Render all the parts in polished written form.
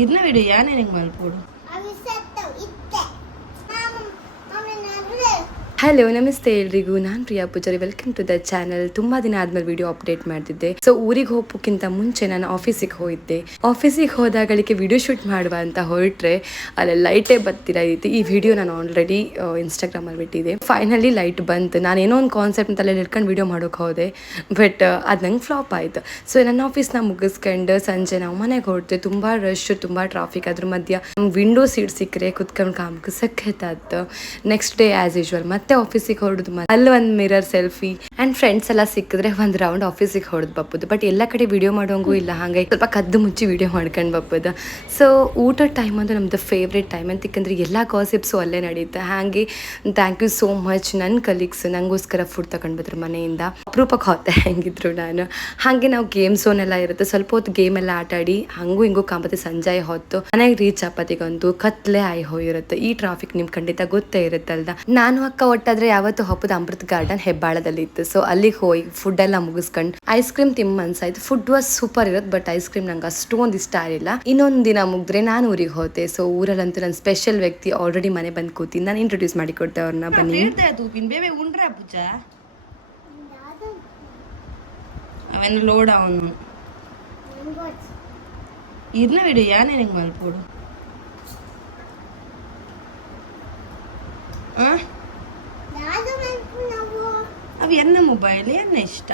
ಇರ್ನ ವಿಡಿಯೋ ಯಾನೇ ನಿಂಗೆ ಮಲ್ಪೋಡು. ಹಲೋ ನಮಸ್ತೆ ಎಲ್ರಿಗೂ, ನಾನು Priya Poojari. Welcome to the channel. ತುಂಬಾ ದಿನ ಆದ್ಮೇಲೆ ವಿಡಿಯೋ ಅಪ್ಡೇಟ್ ಮಾಡ್ತಿದ್ದೆ. ಸೊ ಊರಿಗೆ ಹೋಗೋಕ್ಕಿಂತ ಮುಂಚೆ ನಾನು ಆಫೀಸಿಗೆ ಹೋಗಿದ್ದೆ. ಆಫೀಸಿಗೆ ಹೋದಾಗಳಿಗೆ ವಿಡಿಯೋ ಶೂಟ್ ಮಾಡುವ ಅಂತ ಹೊರಟ್ರೆ ಅಲ್ಲಿ ಲೈಟೇ ಬರ್ತಿರೈತಿ. ಈ ವಿಡಿಯೋ ನಾನು ಆಲ್ರೆಡಿ ಇನ್ಸ್ಟಾಗ್ರಾಮಲ್ಲಿ ಬಿಟ್ಟಿದ್ದೆ. ಫೈನಲಿ ಲೈಟ್ ಬಂತು. ನಾನು ಏನೋ ಒಂದು ಕಾನ್ಸೆಪ್ಟ್ ತಲೆಯಲ್ಲಿ ಇಟ್ಕೊಂಡು ವಿಡಿಯೋ ಮಾಡೋಕೆ ಹೋದೆ, ಬಟ್ ಅದು ನಂಗೆ ಫ್ಲಾಪ್ ಆಯಿತು. ಸೊ ನನ್ನ ಆಫೀಸ್ನ ಮುಗಿಸ್ಕೊಂಡು ಸಂಜೆ ನಾವು ಮನೆಗೆ ಹೊರಡ್ತೆ. ತುಂಬ ರಶ್, ತುಂಬ ಟ್ರಾಫಿಕ್. ಅದ್ರ ಮಧ್ಯ ವಿಂಡೋ ಸೀಟ್ ಸಿಕ್ಕರೆ ಕುತ್ಕೊಂಡು ಕಾಮಕ್ಕೆ ಸಖತ್ತಾಯ್ತು. ನೆಕ್ಸ್ಟ್ ಡೇ ಆ್ಯಸ್ ಯೂಶ್ವಲ್ ಮತ್ತೆ ಆಫೀಸಿಗೆ ಹೊರಡುದು. ಅಲ್ಲಿ ಒಂದು ಮಿರರ್ ಸೆಲ್ಫಿ ಅಂಡ್ ಫ್ರೆಂಡ್ಸ್ ಎಲ್ಲ ಸಿಕ್ಕಿದ್ರೆ ಒಂದು ರೌಂಡ್ ಆಫೀಸಿಗೆ ಹೊಡೆದು ಬಪ್ಪದು. ಬಟ್ ಎಲ್ಲ ಕಡೆ ವಿಡಿಯೋ ಮಾಡೋಂಗೂ ಇಲ್ಲ, ಹಾಗೆ ಸ್ವಲ್ಪ ಕದ್ದು ಮುಚ್ಚಿ ವಿಡಿಯೋ ಮಾಡ್ಕೊಂಡು ಬಪ್ಪದು. ಸೊ ಊಟದ ಟೈಮ್ ಅಂದ್ರೆ ನಮ್ದು ಫೇವ್ರೇಟ್ ಟೈಮ್ ಅಂತಕ್ಕಂದ್ರೆ ಎಲ್ಲ ಗಾಸಿಪ್ಸು ಅಲ್ಲೇ ನಡೀತೆ. ಹಾಗೆ ಥ್ಯಾಂಕ್ ಯು ಸೋ ಮಚ್ ನನ್ನ ಕಲೀಗ್ಸ್ ನನಗೋಸ್ಕರ ಫುಡ್ ತಗೊಂಡು ಬಂದ್ರು ಮನೆಯಿಂದ. ಅಪರೂಪಕ್ಕೆ ಹೋತೆ ಹೆಂಗಿದ್ರು ನಾನು. ಹಾಗೆ ನಾವು ಗೇಮ್ ಝೋನ್ ಎಲ್ಲ ಇರುತ್ತೆ, ಸ್ವಲ್ಪ ಹೊತ್ತು ಗೇಮ್ ಎಲ್ಲ ಆಟ ಆಡಿ ಹಂಗೂ ಹಿಂಗೂ ಕಾಂಬತ್ತೆ. ಸಂಜೆ ಹೊತ್ತು ಮನೆಗೆ ರೀಚ್ ಆಪತ್ತಿಗಂತೂ ಕತ್ಲೆ ಆಗಿ ಹೋಗಿರುತ್ತೆ. ಈ ಟ್ರಾಫಿಕ್ ನಿಮ್ಗೆ ಖಂಡಿತ ಗೊತ್ತೇ ಇರುತ್ತಲ್ದ. ನಾನು ಅಕ್ಕ ಒಟ್ಟಾದ್ರೆ ಯಾವತ್ತು ಹಬ್ಬದ ಅಮೃತ್ ಗಾರ್ಡನ್ ಹೆಬ್ಬಾಳದಲ್ಲಿ ಇತ್ತು. ಸೊ ಅಲ್ಲಿಗೆ ಹೋಗಿ ಫುಡ್ ಎಲ್ಲ ಮುಗಿಸ್ಕೊಂಡು ಐಸ್ ಕ್ರೀಮ್ ತಿಮ್ಮ ಅನ್ಸಾಯ್ತು. ಫುಡ್ ವಾಸ್ ಸೂಪರ್ ಇರುತ್ತೆ, ಬಟ್ ಐಸ್ ಕ್ರೀಮ್ ನಂಗೆ ಅಷ್ಟೊಂದು ಇಷ್ಟ ಆಗಿಲ್ಲ. ಇನ್ನೊಂದು ದಿನ ಮುಗಿದ್ರೆ ನಾನು ಊರಿಗೆ ಹೋತೆ. ಸೊ ಊರಲ್ಲಂತೂ ನನ್ನ ಸ್ಪೆಷಲ್ ವ್ಯಕ್ತಿ ಆಲ್ರೆಡಿ ಮನೆ ಬಂದು ಕೂತಿ. ನಾನು ಇಂಟ್ರೊಡ್ಯೂಸ್ ಮಾಡಿ ಕೊಡ್ತೆ ಅವ್ರನ್ನ. ಬನ್ನಿ. ಅವನ ಲೋಡ್ ಅವನು ಇರ್ನ ವಿಡಿಯೋ ಯಾನೇ ನಿಂಗೆ ಮಲ್ಪೋಡು. ಅವು ಎನ್ನ ಮೊಬೈಲ್ ಎನ್ನ ಇಷ್ಟ.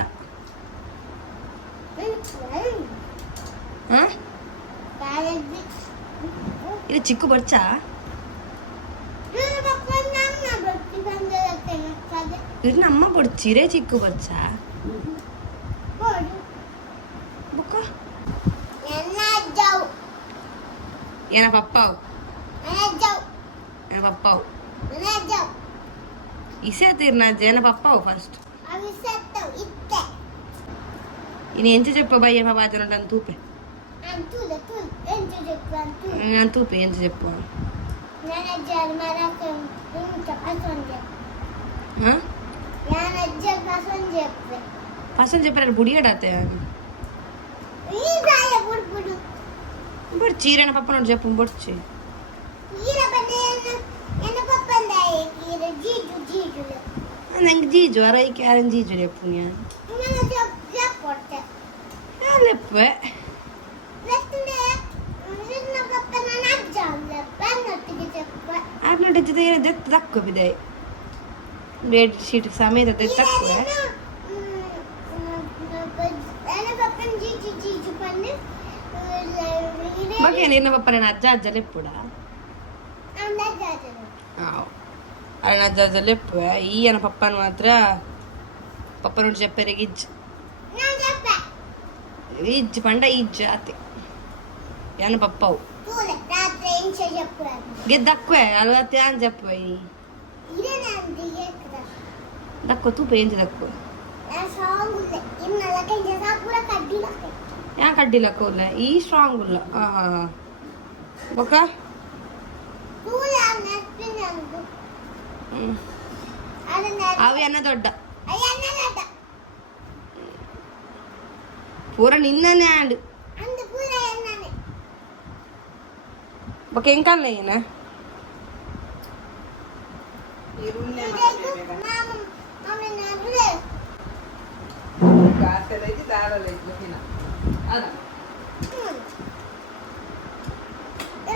ಇದು ಚಿಕ್ಕ ಬರ್ಚಾ ಇದು ನಮ್ಮ ಬಡ್ಚಿರೇ ಚಿಕ್ಕ ಬರ್ಚಾ ಬುಕ್ಕ ಏನ ಪಪ್ಪಾವು ಏನ ಪಪ್ಪಾವು ಇಸೆ ತೀರ್ನ ಏನ ಪಪ್ಪಾವು ಫಸ್ಟ್ ಇನ್ನು ಎಂಚ చెప్ప భయ్య బాబాజన నన్ను తూపే నన్ను తూపే ఎంచ చెప్పు పసంद చెప్పారు బుడిగడాతే బుడి చీరన పప్ప నోడు చెప్పు బొడ్చి ನಂಗೆ ಜೀಜು ಅರೈಕೆ ಯಾರನ್ ಜೀಜು ಲೆಪ್ಪು ಲೆಪ್ಪೆ ಆರ್ನೋಟ ಜೊತೆ ದೆತ್ತು ತಕ್ಕೋ ಬಿದೆ ಬೆಡ್ ಶೀಟ್ ಸಮೇತ ದೆತ್ತು ತಕ್ಕುವೆ ಬಗ್ಗೆ ನಿನ್ನ ಪಪ್ಪ ನನ್ನ ಅಜ್ಜ ಅಜ್ಜ ಲೆಪ್ಪುಡ ಅಣ್ಣ ಅಜ್ಜ ಅಜ್ಜ ಲೆಪ್ಪುವೆ. ಈಯನ ಪಪ್ಪನ ಮಾತ್ರ ಪಪ್ಪ ನೋಡಿ చెప్పారు ಇಜ್ಜು ಇಜ್ಜು ಪಂಡ ಇಜ್ಜು ಆತೆ ಯಾನ ಪಪ್ಪವು ಗೆದ್ದಕ್ವೆ ಅಲ್ವತ್ತೆ ಯಾನ್ చెప్పುವೆ ದಕ್ಕೋ ತೂಪ ಏಂಚ ದಕ್ಕೋ ಯಾನ್ ಕಡ್ಡಿಲಕ್ಕೋಲ್ಲ ಈ ಸ್ಟ್ರಾಂಗ್ ಇಲ್ಲ. ಬೊಕ್ಕ ಅవి ಅನ್ನ ದೊಡ್ಡ ಪೂರ ನಿನ್ನನೇ ಆಡು ಬೊಕ್ಕ ಎಂಕಲ್ಲ ಏನ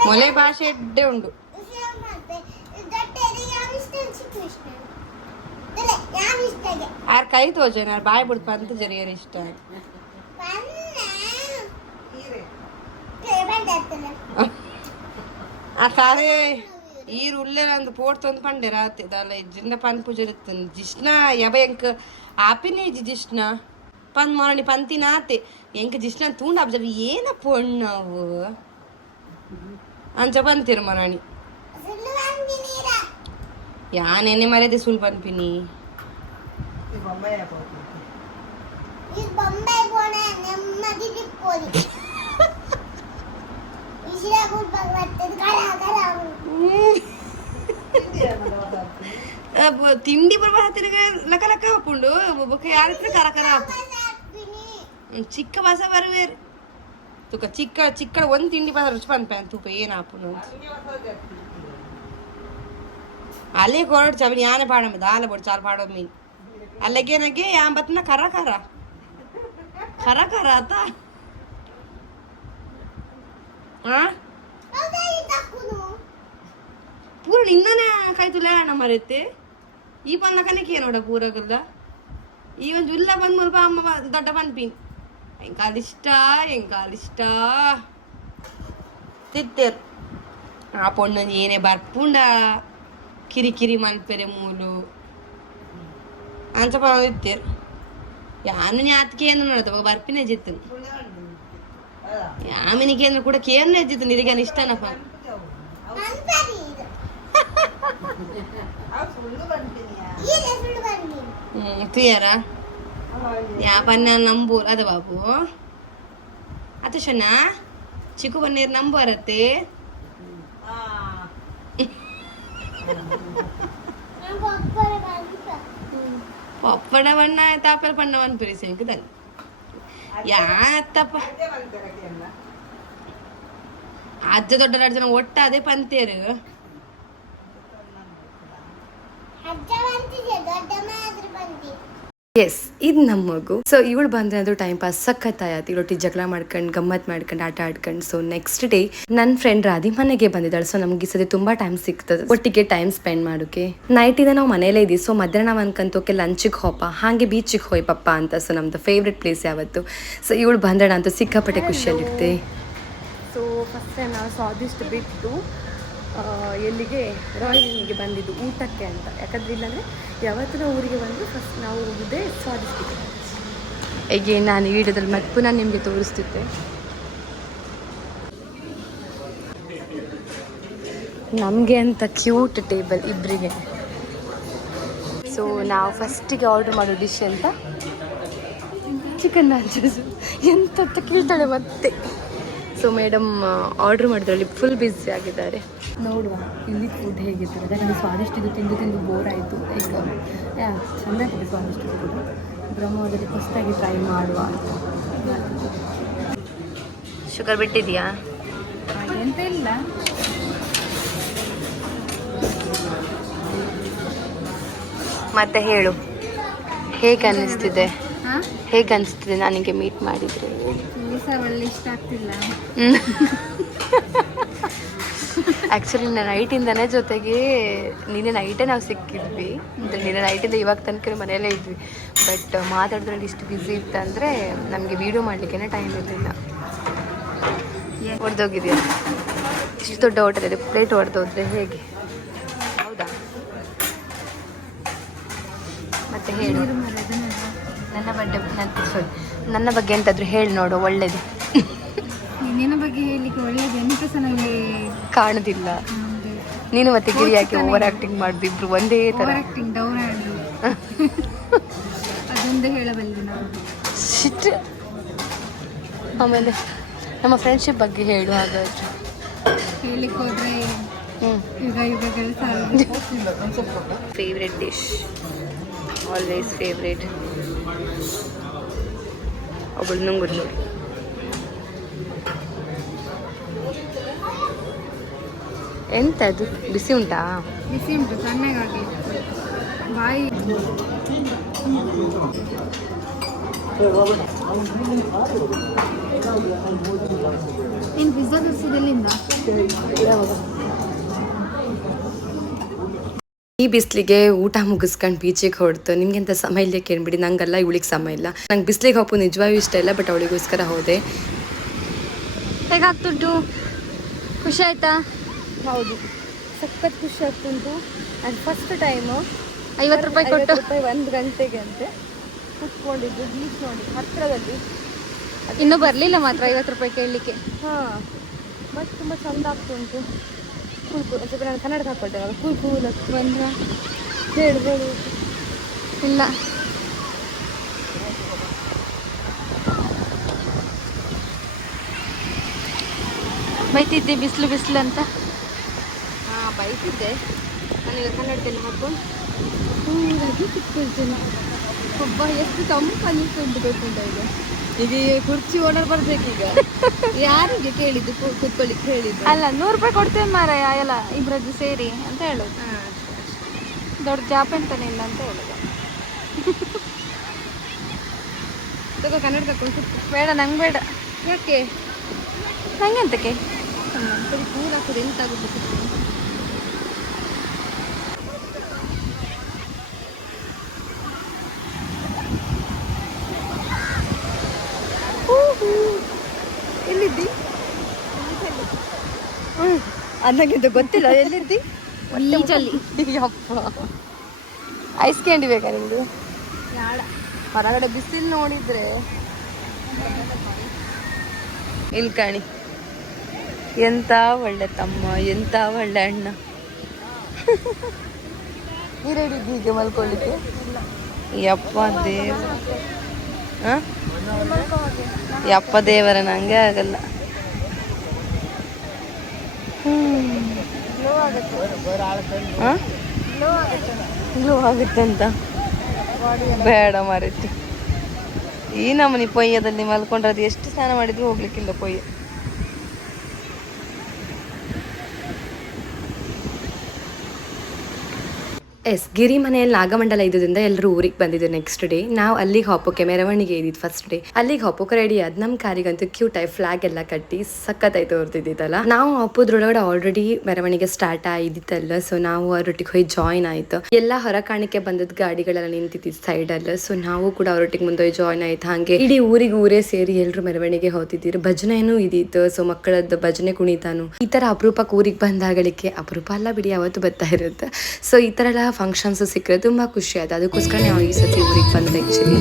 ಮೊಲೆ ಭಾಷೆ ಎಡ್ಡೆ ಉಂಡು. ಆರ್ ಕೈ ತೋಜನ ಬಾಯ್ ಬಿಡ್ಪ ಅಂತ ಜರಿಯರ್ ಇಷ್ಟ. ಆ ಕಾಲೇ ಈ ರುಲ್ಲೆ ನಂದು ಪೋಟ್ ತಂದು ಪಂಡೆ ರಾತೆ ದಾಲ ಜಿನ್ನ ಪನ್ ಪೂಜೆ ಇರ್ತದೆ ಜಿಷ್ಣ ಯಬ ಎಂಕ್ ಆಪಿನೇ ಜಿಷ್ಣ ಪನ್ ಮಾರಣಿ ಪಂತಿನ ಆತೆ ಎಂಕ್ ಜಿಷ್ಣ ತೂಂಡ ಅಬ್ಜ ಏನ ಪೊಣ್ಣವು ಅಂಚ ಬಂತೀರ ಮರಾಣಿ ಯಾನೇನೆ ಮರ್ಯಾದೆ ಸುಲ್ ಪನ್ಪಿನಿ ತಿಂಡಿ ಬರ್ಬಾರ ಲಕ ಲಕ ಹಾಕೊಂಡು ಯಾರ ಕರ ಕರ ಚಿಕ್ಕ ಭಾಷೆ ಬರುವೇರು ತುಕ ಚಿಕ್ಕ ಒಂದು ತಿಂಡಿ ಪದ ರುಚಿ ಪನ್ಪೇನ್ ತೂಪ ಏನಾಪುನು ಅಲ್ಲೇ ಕೊರಡು ಚವನಿ ಯಾನೆ ಪಾಡಮ್ಮ ದಾಲ ಬೊಡು ಚಾಲು ಪಾಡೋ ಮೀನು ಅಲ್ಲಗೇನಗೆ ಯಾಂಬತ್ನ ಖರ ಆತ ಪೂರ ನಿನ್ನನೇ ಕಾಯ್ತುಲೆ ಅಣ್ಣ ಮರೆತ್ತೆ ಈ ಪನ್ಲ ಕನಕ್ಕೆ ನೋಡ ಪೂರಗಲ್ಲ ಈ ಒಂದು ಉಲ್ಲ ಬಂದ್ ಮುಲ್ಪ ಅಮ್ಮ ದೊಡ್ಡ ಪನ್ಪೀನ್ ಎಂಕಾಲಿಷ್ಟ ತಿತ್ತೇರ್ ಆ ಪೊಣ್ಣು ಏನೇ ಬರ್ಪುಂಡ ಕಿರಿಕಿರಿ ಮನ್ಪೆರೆ ಮೂಲು ಅಂಚಪ್ಪ ಇತ್ತೇರು ಯಾನು ಯಾತ್ಕೆ ಏನು ನೋಡತ್ತ ಬರ್ಪಿನ ಜಿತ್ತು ಯಾಮಿನಿಗೆ ಅಂದ್ರೆ ಕೂಡ ಕೇರ್ನ ಎದ್ದಿತ್ತು ನಿನಗೆ ಇಷ್ಟನಪ್ಪ ತುಯಾರ ಯಾ ಪನ್ನ ನಂಬೂರ್ ಅದ ಬಾಬು ಅತ ಶನ ಚಿಕ್ಕು ಪನ್ನೀರ್ ನಂಬರತ್ತೆ ಪಪ್ಪಡ ಬಣ್ಣ ತಾಪಲ್ ಪಣ್ಣವನ್ ಪಿರಿಸೆಂಕ್ ತನ್ ಯಾತ್ತಪ್ಪ ಅಜ್ಜ ದೊಡ್ಡ ಜನ ಒಟ್ಟ ಅದೇ ಪಂತೇರು ಎಸ್ ಇದು ನಮ್ಮ ಮಗು. ಸೊ ಇವಳು ಬಂದ್ರೆ ಅದು ಟೈಮ್ ಪಾಸ್ ಸಖತ್ತಾಯ್ತು. ಇವಳೊಟ್ಟಿಗೆ ಜಗಳ ಮಾಡ್ಕೊಂಡು ಗಮ್ಮತ್ ಮಾಡ್ಕೊಂಡು ಆಟ ಆಡ್ಕೊಂಡು. ಸೊ ನೆಕ್ಸ್ಟ್ ಡೇ ನನ್ನ ಫ್ರೆಂಡ್ ರಾಧಿ ಮನೆಗೆ ಬಂದಿದ್ದಾಳೆ. ಸೊ ನಮ್ಗೆ ಈ ಸತಿ ತುಂಬಾ ಟೈಮ್ ಸಿಗ್ತದೆ ಒಟ್ಟಿಗೆ ಟೈಮ್ ಸ್ಪೆಂಡ್ ಮಾಡೋಕೆ. ನೈಟ್ ಇದೆ ನಾವು ಮನೇಲೇ ಇದ್ದೀವಿ. ಸೊ ಮಧ್ಯಾಹ್ನ ಅನ್ಕಂತೋಕೆ ಲಂಚಿಗೆ ಹೋಪ ಹಾಗೆ ಬೀಚಿಗೆ ಹೋಯ್ ಪಪ್ಪ ಅಂತ. ಸೊ ನಮ್ದು ಫೇವ್ರೆಟ್ ಪ್ಲೇಸ್ ಯಾವತ್ತು. ಸೊ ಇವಳು ಬಂದಳ ಅಂತೂ ಸಿಕ್ಕಾಪಟ್ಟೆ ಖುಷಿಯಲ್ಲಿರುತ್ತೆ. ಸೊ ಫಸ್ಟ್ ಟೈಮ್ ನಾವು ಸ್ವಾದಿಷ್ಟು ಬಿಟ್ಟು ಎಲ್ಲಿಗೆ ರಾಯಲಿಗೆ ಬಂದಿದ್ದು ಊಟಕ್ಕೆ ಅಂತ. ಯಾಕಂದ್ರೆ ಇಲ್ಲಾಂದರೆ ಯಾವತ್ತೂ ನಾವು ಊರಿಗೆ ಬಂದು ಫಸ್ಟ್ ನಾವು ಹೋಗಿದ್ದೆ ಸ್ವಾದಿಸ್ತಿದ್ದೆ. ಹೇಗೆ ನಾನು ಈ ವಿಡಿಯೋದಲ್ಲಿ ಮತ್ತೆ ಪುನಃ ನಿಮಗೆ ತೋರಿಸ್ತಿದ್ದೆ. ನಮಗೆ ಅಂತ ಕ್ಯೂಟ್ ಟೇಬಲ್ ಇಬ್ಬರಿಗೆ. ಸೊ ನಾವು ಫಸ್ಟಿಗೆ ಆರ್ಡರ್ ಮಾಡೋ ಡಿಶ್ ಅಂತ ಚಿಕನ್ ನಾನ್ವೆಜ್ ಎಂತ ಕೇಳ್ತಾಳೆ ಮತ್ತೆ. ಸೊ ಮೇಡಮ್ ಆರ್ಡ್ರ್ ಮಾಡಿದ್ರಲ್ಲಿ ಫುಲ್ ಬ್ಯುಸಿ ಆಗಿದ್ದಾರೆ. ನೋಡುವ ಇಲ್ಲಿ ಫುಡ್ ಹೇಗಿತ್ತು. ಅದರಲ್ಲಿ ಸ್ವಾದಿಷ್ಟಿದ್ದು ತಿಂದು ಬೋರ್ ಆಯಿತು. ಈಗ ಚೆಂದ ಆಗ್ತದೆ ಸ್ವಾದಿಷ್ಟಿದ್ದು ಫುಡ್. ಬ್ರಹ್ಮದಲ್ಲಿ ಹೊಸದಾಗಿ ಟ್ರೈ ಮಾಡುವ ಅಂತ. ಶುಗರ್ ಬಿಟ್ಟಿದೆಯಾ? ಎಂತ ಇಲ್ಲ. ಮತ್ತೆ ಹೇಳು, ಹೇಗೆ ಅನ್ನಿಸ್ತಿದೆ? ಹೇಗೆ ಅನಿಸ್ತಿದೆ ನನಗೆ ಮೀಟ್ ಮಾಡಿದರೆ? ಒಳ್ಳೆ ಇಷ್ಟ ಆಗ್ತಿಲ್ಲ. ಆ್ಯಕ್ಚುಲಿ ನೈಟಿಂದನೇ ಜೊತೆಗೆ ನಿನ್ನೆ ನೈಟೇ ನಾವು ಸಿಕ್ಕಿದ್ವಿ. ನಿನ್ನೆ ನೈಟಿಂದ ಇವಾಗ ತನಕ ಮನೆಯಲ್ಲೇ ಇದ್ವಿ. ಬಟ್ ಮಾತಾಡೋದ್ರಲ್ಲಿ ಇಷ್ಟು ಬ್ಯುಸಿ ಇತ್ತಂದರೆ ನಮಗೆ ವೀಡಿಯೋ ಮಾಡಲಿಕ್ಕೇ ಟೈಮ್ ಇರಲಿಲ್ಲ. ಹೊಡೆದೋಗಿದೆಯಾ? ಇಷ್ಟು ದೊಡ್ಡ ಹೋಟೆಲ್ ಇದೆ, ಪ್ಲೇಟ್ ಹೊಡೆದೋದ್ರೆ ಹೇಗೆ? ಹೌದಾ? ಮತ್ತೆ ಹೇಳು, ನನ್ನ ಬಗ್ಗೆ ಎಂತಾದರೂ ಹೇಳಿ ನೋಡು, ಒಳ್ಳೇದು. ನಿನ್ನ ಬಗ್ಗೆ ಹೇಳಲಿಕ್ಕೆ ಒಳ್ಳೇದು ಎಂತ ಸಹ ನನಗೆ ಕಾಣುದಿಲ್ಲ. ನೀನು ಮತ್ತೆ ಗಿರಿ ಯಾಕೆ ಓವರ್ ಆಕ್ಟಿಂಗ್ ಮಾಡಿದ್ರು ಇಬ್ರು ಒಂದೇ ಥರ? ಆಕ್ಟಿಂಗ್ ಡೌನ್ ಆಗಿ ಅದೊಂದೇ ಹೇಳಬಲ್ಲೆ ನಾವು. ಶಿಟ್. ಆಮೇಲೆ ನಮ್ಮ ಫ್ರೆಂಡ್ಶಿಪ್ ಬಗ್ಗೆ ಹೇಳು. ಹಾಗಾದ್ರೆ ಹೇಳಲಿಕ್ಕೆ ಹೋದರೆ ಯುಗಗಳು ಫೇವ್ರೆಟ್ ಡಿಶ್, ಆಲ್ವೇಸ್ ಫೇವ್ರೇಟ್. ಒಬ್ಬಳು ನುಂಗುರು ನೋಡಿ. ಎಂತ ಅದು ಬಿಸಿ ಉಂಟಾ? ಬಿಸಿ ಉಂಟು, ಸಣ್ಣಗಾಗಿ ಬಾಯಿ. ಇನ್ನು ಪಿಜ್ಜಾ ತರಿಸಿದೆಲ್ಲಿಂದ? ಈ ಬಿಸಿಲಿಗೆ ಊಟ ಮುಗಿಸ್ಕೊಂಡು ಬೀಚಿಗೆ ಹೊಡ್ತು. ನಿಮ್ಗೆ ಎಂತ ಸಮಯ ಇಲ್ಲ ಕೇಳ್ಬಿಡಿ, ನಂಗೆಲ್ಲ ಇವಳಿಗೆ ಸಮಯ ಇಲ್ಲ. ನಂಗೆ ಬಿಸಿಲಿಗೆ ಹೋಗು ನಿಜವಾಗೂ ಇಷ್ಟ ಇಲ್ಲ, ಬಟ್ ಅವಳಿಗೋಸ್ಕರ ಹೋದೆ. ಹೇಗಾಗ್ತುಂಟು? ಖುಷಿ ಆಯ್ತಾ? ಹೌದು, ಸಖತ್ ಖುಷಿ ಆಗ್ತುಂಟು. ಆ್ಯಂಡ್ ಫಸ್ಟ್ ಟೈಮು 50 ರೂಪಾಯಿ ಕೊಟ್ಟು 1 ಗಂಟೆಗೆ ಅಂತೆ ಕುತ್ಕೊಂಡಿದ್ದು ಬೀಚ್ ನೋಡಿ ಹತ್ತಿರದಲ್ಲಿ. ಇನ್ನೂ ಬರಲಿಲ್ಲ ಮಾತ್ರ 50 ರೂಪಾಯಿ ಕೇಳಲಿಕ್ಕೆ. ಹಾಂ, ಬಟ್ ತುಂಬ ಚೆಂದ ಆಗ್ತುಂಟು. ಕೂಲ್ ಸ್ವಲ್ಪ ನಾನು ಕನ್ನಡಕ್ಕೆ ಹಾಕ್ಕೊಳ್ತೇನೆ. ಕೂಲ್ ಬಂದ್ರೆ ಹೇಳ್ಬೋದು. ಇಲ್ಲ, ಬೈತಿದ್ದೆ ಬಿಸಿಲು ಅಂತ. ಹಾಂ, ಬೈತಿದ್ದೆ. ನಾನೀಗ ಕನ್ನಡದಲ್ಲಿ ಹಾಕೊಂಡು ಕೂಲಾಗಿ ಕುತ್ಕೊಳ್ತೇನೆ. ಒಬ್ಬ ಎಷ್ಟು ತಂಪು ಅನ್ನಿಸ್ತುಂಟು ಗೊತ್ತುಂಟ ಈಗ. ಈಗ ಈ ಕುರ್ಚಿ ಓನರ್ ಬರ್ಬೇಕೀಗ. ಯಾರಿಗೆ ಕೇಳಿದ್ದು ಕುತ್ಕೊಳ್ಳಿಕ್ಕೆ ಹೇಳಿದ್ದು? ಅಲ್ಲ 100 ರೂಪಾಯಿ ಕೊಡ್ತೇವೆ ಮಾರಾಯ ಎಲ್ಲ ಇಬ್ರದ್ದು ಸೇರಿ ಅಂತ ಹೇಳೋದು. ದೊಡ್ಡ ಜಾಪ್ ಅಂತಾನೆ ಇಲ್ಲ ಅಂತ ಹೇಳೋದು. ತಗೋ ಕನ್ನಡ ತಕೊಂಡು. ಬೇಡ ನಂಗೆ ಬೇಡ. ಯಾಕೆ? ನಂಗೆ ಎಂತಕ್ಕೆ? ಸರಿ ಕೂಲ್ ಹಾಕೋದು ಎಂತ ಆಗುತ್ತೆ? ಎಲ್ಲಿದ್ದಿ? ಅನ್ನಕ್ಕಿಂತ ಗೊತ್ತಿಲ್ಲ ಎಲ್ಲಿದ್ದಿ? ಬೀಚಲ್ಲಿ. ಅಪ್ಪ ಐಸ್ ಕ್ಯಾಂಡಿ ಬೇಕಾ ನಿಮ್ದು? ಹೊರಗಡೆ ಬಿಸಿಲು ನೋಡಿದ್ರೆ ಇಲ್ಲಿ ಕಾಣಿ, ಎಂತ ಒಳ್ಳೆ ತಮ್ಮ, ಎಂತ ಒಳ್ಳೆ ಅಣ್ಣ. ನೀರೇಡಿದ್ದಿ ಹೀಗೆ ಮಲ್ಕೊಳ್ಳಿಕ್ಕೆ? ಯಪ್ಪ ದೇವ, ಯಪ್ಪ ದೇವರ, ನಂಗೆ ಆಗಲ್ಲ. ಗ್ಲೋ ಆಗುತ್ತೆ ಅಂತ ಬೇಡ ಮಾರೈತಿ. ಈ ನಮ್ಮನಿ ಪೊಯ್ಯದಲ್ಲಿ ಮಲ್ಕೊಂಡ್ರೆ ಅದು ಎಷ್ಟು ಸ್ನಾನ ಮಾಡಿದ್ರು ಹೋಗ್ಲಿಕ್ಕಿಲ್ಲ ಪೊಯ್ಯ. ಎಸ್, ಗಿರಿ ಮನೆಯಲ್ಲಿ ನಾಗಮಂಡಲ ಇದ್ದುದರಿಂದ ಎಲ್ಲರೂ ಊರಿಗೆ ಬಂದಿದ್ದು. ನೆಕ್ಸ್ಟ್ ಡೇ ನಾವು ಅಲ್ಲಿಗೆ ಹೋಗೋಕೆ ಮೆರವಣಿಗೆ ಇದ್ದಿದ್ದು. ಫಸ್ಟ್ ಡೇ ಅಲ್ಲಿಗೆ ಹೋಗೋಕೆ ರೆಡಿ ಆದ್. ನಮ್ಮ ಕಾರಿಗಂತೂ ಕ್ಯೂಟ್ ಆಗಿ ಫ್ಲಾಗ್ ಎಲ್ಲ ಕಟ್ಟಿ ಸಖತ್ತಾಯ್ತು ಹೊರ್ತಿದ್ದಿತ್ತಲ್ಲ. ನಾವು ಅಪ್ಪದ್ರೊಳಗಡೆ ಆಲ್ರೆಡಿ ಮೆರವಣಿಗೆ ಸ್ಟಾರ್ಟ್ ಆಗಿದ್ದಿತ್ತಲ್ಲ. ಸೊ ನಾವು ಅವರೊಟ್ಟಿಗೆ ಹೋಗಿ ಜಾಯಿನ್ ಆಯ್ತು. ಎಲ್ಲ ಹೊರ ಕಾಣಿಕೆ ಬಂದದ್ ಗಾಡಿಗಳೆಲ್ಲ ನಿಂತಿದ್ದು ಸೈಡ್ ಅಲ್ಲ. ಸೊ ನಾವು ಕೂಡ ಅವರೊಟ್ಟಿಗೆ ಮುಂದೆ ಜಾಯಿನ್ ಆಯ್ತು. ಹಾಗೆ ಇಡೀ ಊರೇ ಸೇರಿ ಎಲ್ಲರೂ ಮೆರವಣಿಗೆ ಹೋಗ್ತಿದ್ದೀರಿ. ಭಜನೆನೂ ಇದಿತ್ತು. ಸೊ ಮಕ್ಕಳದ್ದು ಭಜನೆ ಕುಣಿತಾನು ಈ ತರ ಅಪರೂಪಕ್ಕೆ ಊರಿಗೆ ಬಂದಾಗಳಿಕೆ, ಅಪರೂಪ ಅಲ್ಲ ಬಿಡಿ, ಯಾವತ್ತು ಬರ್ತಾ ಇರುತ್ತೆ. ಸೊ ಈ ತರ ಎಲ್ಲ ಫಂಕ್ಷನ್ಸ್ ಸಿಕ್ಕರೆ ತುಂಬಾ ಖುಷಿ ಆಯ್ತು. ಅದಕ್ಕೋಸ್ಕರ ನಾವು ಈ ಸತಿ ಊರಿಗೆ ಬಂದ ಆಕ್ಚುಲಿ.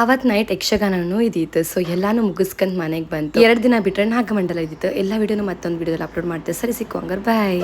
ಅವತ್ ನೈಟ್ ಯಕ್ಷಗಾನನೂ ಇದ್ದಿತ್ತು. ಸೊ ಎಲ್ಲಾನು ಮುಗಿಸ್ಕೊಂಡ್ ಮನೆಗೆ ಬಂತು. 2 ದಿನ ಬಿಟ್ರೆ ನಾಗಮಂಡಲ ಇದ್ದಿತ್ತು. ಎಲ್ಲ ವಿಡಿಯೋನು ಮತ್ತೊಂದು ವಿಡಿಯೋದಲ್ಲಿ ಅಪ್ಲೋಡ್ ಮಾಡ್ತೇವೆ. ಸರಿ, ಸಿಕ್ಕುವಂಗಾರ ಬಾಯ್.